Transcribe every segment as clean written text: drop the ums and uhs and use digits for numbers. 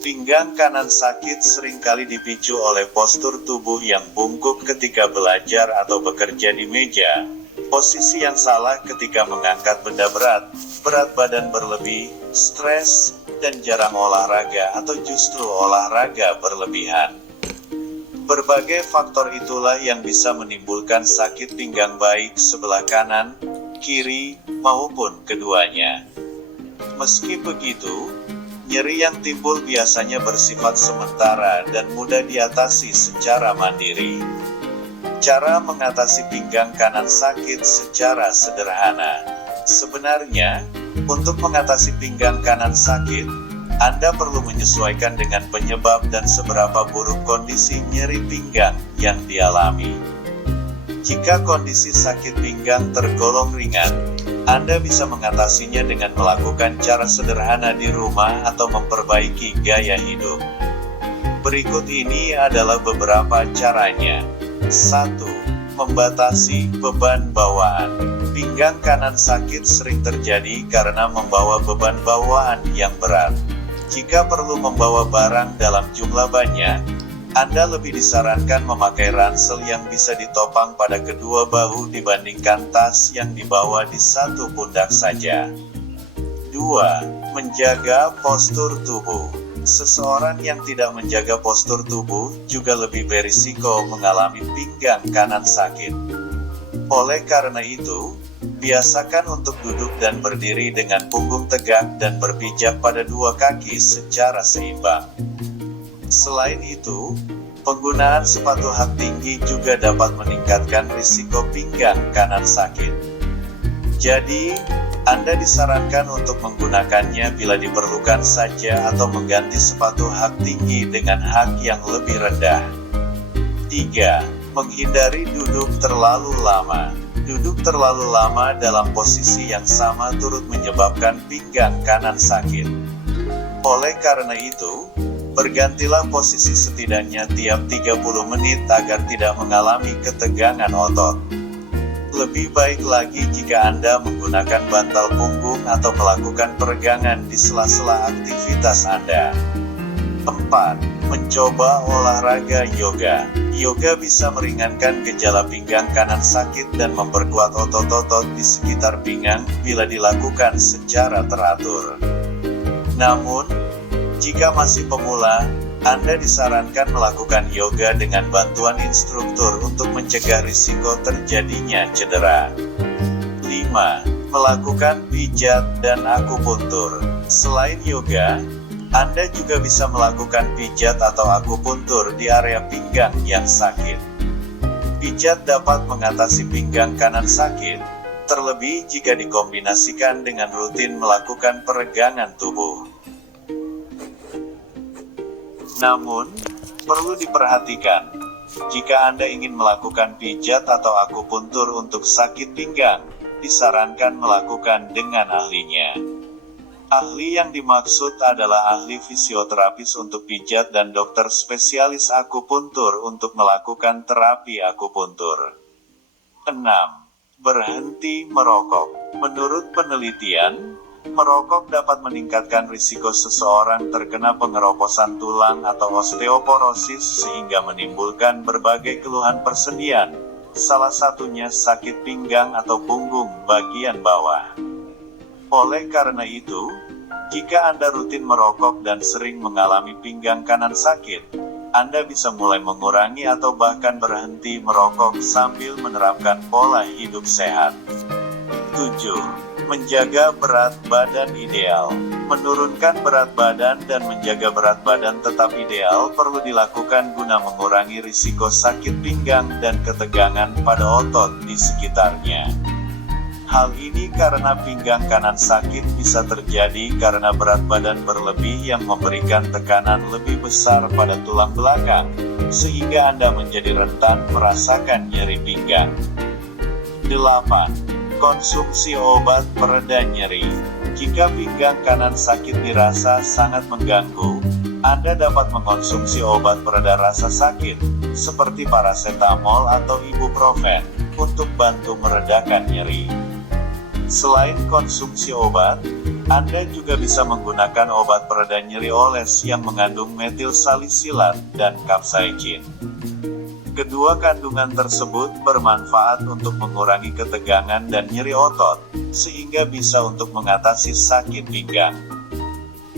Pinggang kanan sakit seringkali dipicu oleh postur tubuh yang bungkuk ketika belajar atau bekerja di meja, posisi yang salah ketika mengangkat benda berat, berat badan berlebih, stres, dan jarang olahraga atau justru olahraga berlebihan. Berbagai faktor itulah yang bisa menimbulkan sakit pinggang baik sebelah kanan, kiri, maupun keduanya. Meski begitu, nyeri yang timbul biasanya bersifat sementara dan mudah diatasi secara mandiri. Cara mengatasi pinggang kanan sakit secara sederhana. Sebenarnya, untuk mengatasi pinggang kanan sakit, Anda perlu menyesuaikan dengan penyebab dan seberapa buruk kondisi nyeri pinggang yang dialami. Jika kondisi sakit pinggang tergolong ringan, Anda bisa mengatasinya dengan melakukan cara sederhana di rumah atau memperbaiki gaya hidup. Berikut ini adalah beberapa caranya. 1. Membatasi beban bawaan. Pinggang kanan sakit sering terjadi karena membawa beban bawaan yang berat. Jika perlu membawa barang dalam jumlah banyak, Anda lebih disarankan memakai ransel yang bisa ditopang pada kedua bahu dibandingkan tas yang dibawa di satu pundak saja. 2. Menjaga postur tubuh. Seseorang yang tidak menjaga postur tubuh juga lebih berisiko mengalami pinggang kanan sakit. Oleh karena itu, biasakan untuk duduk dan berdiri dengan punggung tegak dan berpijak pada dua kaki secara seimbang. Selain itu, penggunaan sepatu hak tinggi juga dapat meningkatkan risiko pinggang kanan sakit. Jadi, Anda disarankan untuk menggunakannya bila diperlukan saja atau mengganti sepatu hak tinggi dengan hak yang lebih rendah. 3. Menghindari duduk terlalu lama. Duduk terlalu lama dalam posisi yang sama turut menyebabkan pinggang kanan sakit. Oleh karena itu, bergantilah posisi setidaknya tiap 30 menit agar tidak mengalami ketegangan otot. Lebih baik lagi jika Anda menggunakan bantal punggung atau melakukan peregangan di sela-sela aktivitas Anda. 4. Mencoba olahraga yoga. Yoga bisa meringankan gejala pinggang kanan sakit dan memperkuat otot-otot di sekitar pinggang bila dilakukan secara teratur. Namun, jika masih pemula, Anda disarankan melakukan yoga dengan bantuan instruktur untuk mencegah risiko terjadinya cedera. 5. Melakukan pijat dan akupuntur. Selain yoga, Anda juga bisa melakukan pijat atau akupuntur di area pinggang yang sakit. Pijat dapat mengatasi pinggang kanan sakit, terlebih jika dikombinasikan dengan rutin melakukan peregangan tubuh. Namun, perlu diperhatikan, jika Anda ingin melakukan pijat atau akupuntur untuk sakit pinggang, disarankan melakukan dengan ahlinya. Ahli yang dimaksud adalah ahli fisioterapis untuk pijat dan dokter spesialis akupuntur untuk melakukan terapi akupuntur. 6. Berhenti merokok. Menurut penelitian, merokok dapat meningkatkan risiko seseorang terkena pengeroposan tulang atau osteoporosis sehingga menimbulkan berbagai keluhan persendian, salah satunya sakit pinggang atau punggung bagian bawah. Oleh karena itu, jika Anda rutin merokok dan sering mengalami pinggang kanan sakit, Anda bisa mulai mengurangi atau bahkan berhenti merokok sambil menerapkan pola hidup sehat. 7. Menjaga berat badan ideal. Menurunkan berat badan dan menjaga berat badan tetap ideal perlu dilakukan guna mengurangi risiko sakit pinggang dan ketegangan pada otot di sekitarnya. Hal ini karena pinggang kanan sakit bisa terjadi karena berat badan berlebih yang memberikan tekanan lebih besar pada tulang belakang, sehingga Anda menjadi rentan merasakan nyeri pinggang. 8. Konsumsi obat pereda nyeri. Jika pinggang kanan sakit dirasa sangat mengganggu, Anda dapat mengkonsumsi obat pereda rasa sakit, seperti paracetamol atau ibuprofen, untuk bantu meredakan nyeri. Selain konsumsi obat, Anda juga bisa menggunakan obat pereda nyeri oles yang mengandung metil salisilat dan kapsaicin. Kedua kandungan tersebut bermanfaat untuk mengurangi ketegangan dan nyeri otot, sehingga bisa untuk mengatasi sakit pinggang.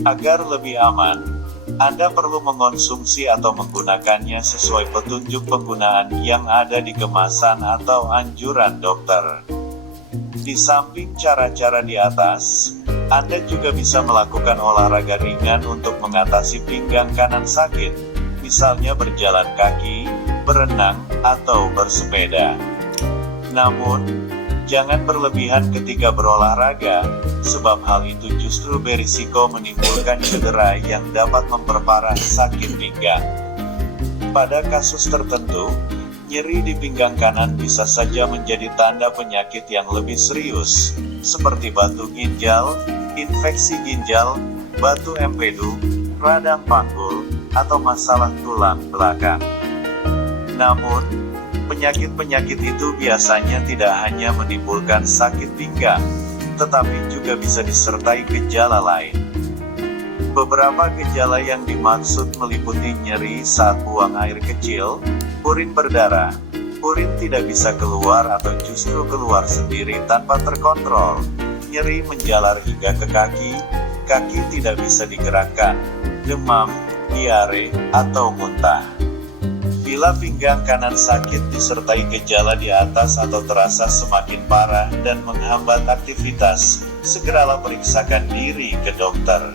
Agar lebih aman, Anda perlu mengonsumsi atau menggunakannya sesuai petunjuk penggunaan yang ada di kemasan atau anjuran dokter. Di samping cara-cara di atas, Anda juga bisa melakukan olahraga ringan untuk mengatasi pinggang kanan sakit, misalnya berjalan kaki, berenang, atau bersepeda. Namun, jangan berlebihan ketika berolahraga, sebab hal itu justru berisiko menimbulkan cedera yang dapat memperparah sakit pinggang. Pada kasus tertentu, nyeri di pinggang kanan bisa saja menjadi tanda penyakit yang lebih serius, seperti batu ginjal, infeksi ginjal, batu empedu, radang panggul, atau masalah tulang belakang. Namun, penyakit-penyakit itu biasanya tidak hanya menimbulkan sakit pinggang, tetapi juga bisa disertai gejala lain. Beberapa gejala yang dimaksud meliputi nyeri saat buang air kecil, urin berdarah, urin tidak bisa keluar atau justru keluar sendiri tanpa terkontrol, nyeri menjalar hingga ke kaki, kaki tidak bisa digerakkan, demam, diare, atau muntah. Bila pinggang kanan sakit disertai gejala di atas atau terasa semakin parah dan menghambat aktivitas, segeralah periksakan diri ke dokter.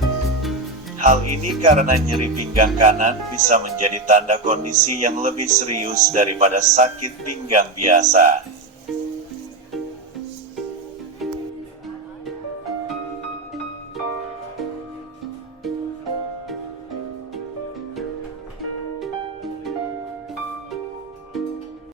Hal ini karena nyeri pinggang kanan bisa menjadi tanda kondisi yang lebih serius daripada sakit pinggang biasa.